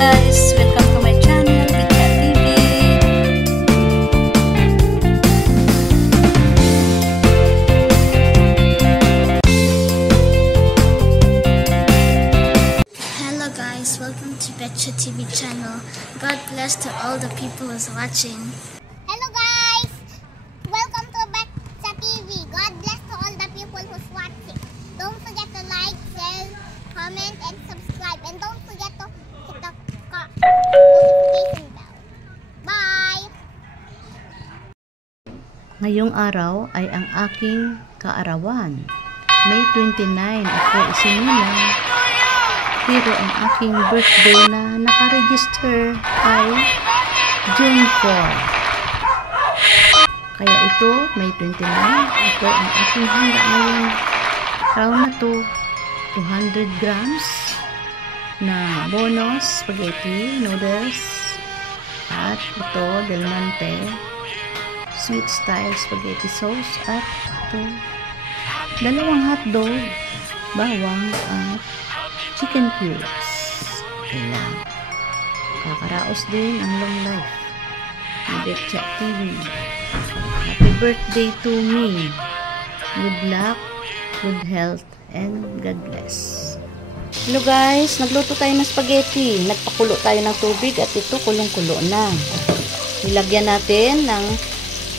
guys, welcome to my channel, Bitcha TV. Hello guys, welcome to Bitcha TV channel. God bless to all the people who's watching. Hello guys, welcome to Bitcha TV. God bless to all the people who's watching. Don't forget to like, share, comment, and subscribe. And don't forget to hit the notification bell. Bye! Ngayong araw ay ang aking kaarawan. May 29 ako isinilang. Pero ang aking birthday na nakaregister ay June 4. Kaya ito, May 29. Ito ang aking handa ngayong araw na to. 200 grams na bonus spaghetti noodles. At ito, Del Monte sweet style spaghetti sauce. At ito, 2 hotdog, bawang at chicken cubes. Ayan. Kakaraos din ang long life ni Bitcha TV. Happy birthday to me. Good luck, good health, and God bless. Hello guys, nagluto tayo ng spaghetti. Nagpakulo tayo ng tubig at ito kulong-kulo na. Nilagyan natin ng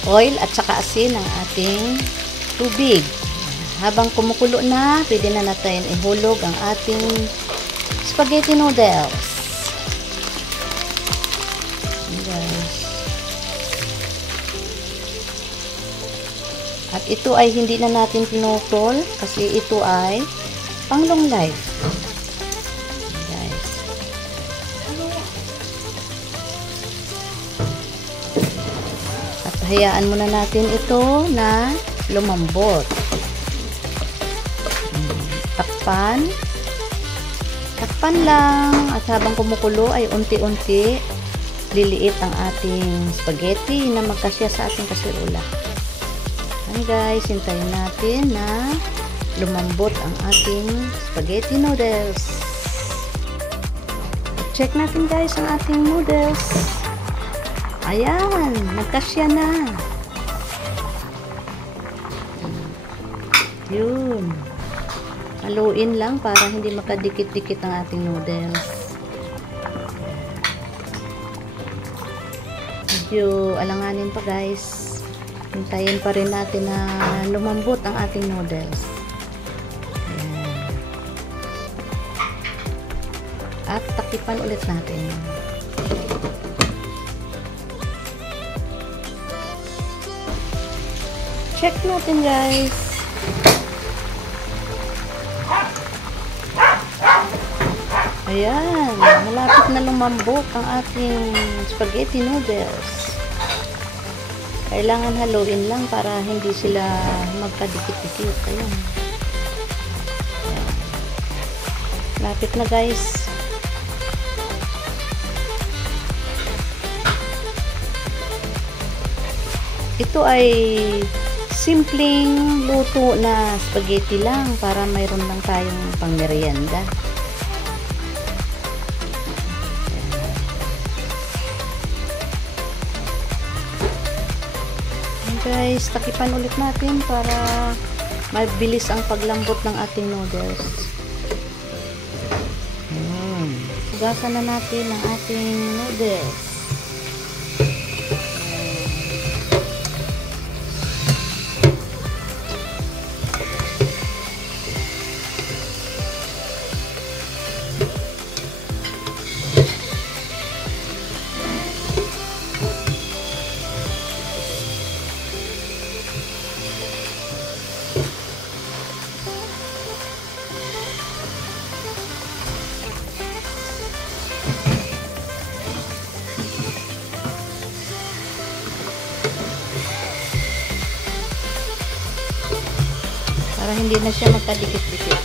oil at saka asin ng ating tubig. Habang kumukulo na, pwede na natin ihulog ang ating spaghetti noodles. Guys. At ito ay hindi na natin pinutol kasi ito ay pang long life. Guys. At hayaan muna natin ito na lumambot. Takpan lang at habang kumukulo ay unti-unti liliit ang ating spaghetti na magkasya sa ating kasirola. Ayan guys, hintayin natin na lumambot ang ating spaghetti noodles. Check natin guys ang ating noodles. Ayan, nagkasya na. Yun. Haluin lang para hindi makadikit-dikit ang ating noodles. Medyo alanganin pa guys. Hintayin pa rin natin na lumambot ang ating noodles. Ayan. At takipan ulit natin. Check natin guys. Ayan, malapit na lumambot ang ating spaghetti noodles. Kailangan haluin lang para hindi sila magkadikit-dikit. Ayan. Ayan. Lapit na guys. Ito ay simpleng luto na spaghetti lang para mayroon lang tayong pang merienda. Guys, takipan ulit natin para mabilis ang paglambot ng ating noodles. Hugasan na natin ang ating noodles. Para hindi na siya magkadikit-dikit.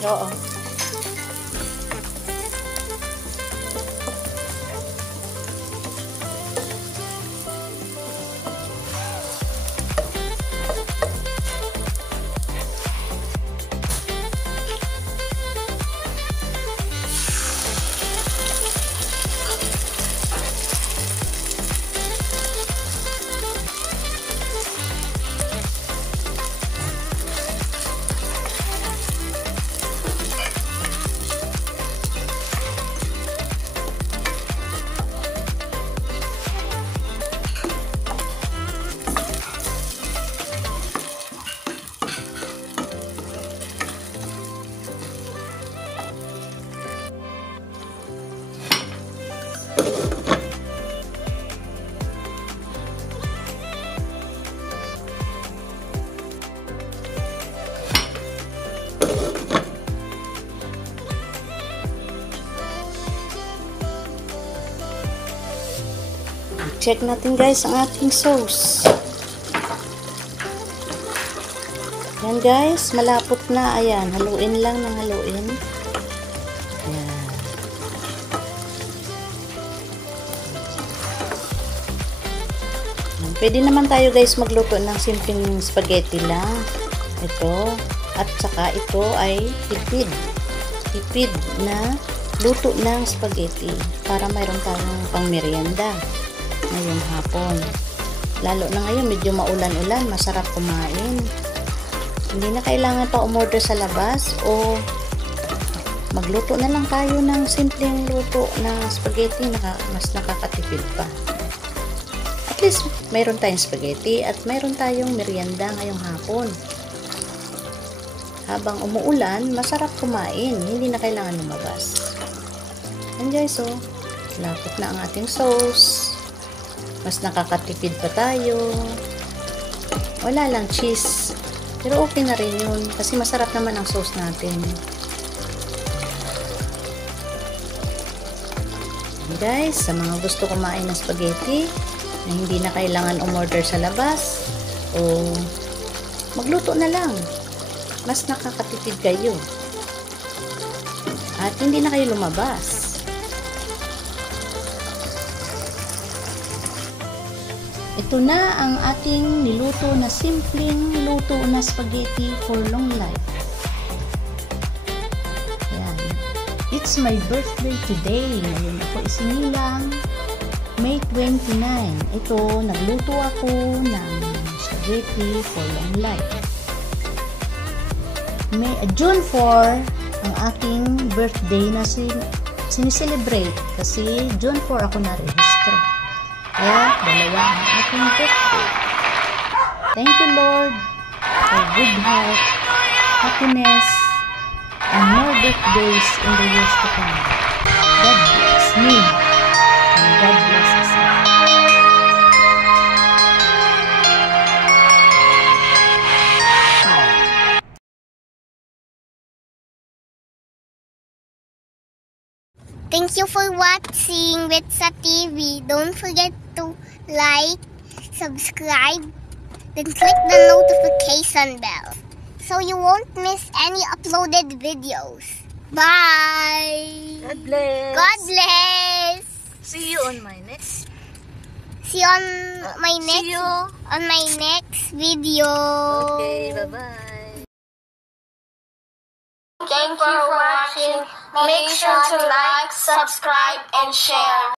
Oo. Check natin guys ang ating sauce. Yan guys, malapot na. Ayan, haluin lang ng haluin. Ayan. Pwede naman tayo guys magluto ng simpleng spaghetti lang. Ito. At saka ito ay tipid. Tipid na luto ng spaghetti para mayroon tayong pang merienda ngayong hapon. Lalo na ngayon, medyo maulan-ulan, masarap kumain. Hindi na kailangan pa umorder sa labas o magluto na lang tayo ng simpleng luto na spaghetti, mas nakakatipid pa. At least, mayroon tayong spaghetti at mayroon tayong merienda ngayong hapon. Habang umuulan, masarap kumain, hindi na kailangan lumabas. And guys, so, lapot na ang ating sauce. Mas nakakatipid pa tayo. Wala lang cheese. Pero okay na rin yun. Kasi masarap naman ang sauce natin. Guys, sa mga gusto kumain ng spaghetti na hindi na kailangan umorder sa labas o magluto na lang. Mas nakakatipid kayo. At hindi na kayo lumabas. Ito na ang ating niluto na simpleng luto na spaghetti for long life. Ayan. It's my birthday today. Ngayon ako isinilang May 29. Ito, nagluto ako ng spaghetti for long life. June 4, ang aking birthday na sinicelebrate kasi June 4 ako na-register. Kaya, dalawa ang aking birthday. Thank you, Lord, for good health, happiness, and more birthdays in the years to come. God bless me, and God bless us all. Thank you for watching Betsa TV. Don't forget to like, subscribe, then click the notification bell so you won't miss any uploaded videos. Bye! God bless! God bless! See you on my next. See you on my next See you. on my next video. Okay, bye-bye. Thank you for watching. Make sure to like, subscribe, and share.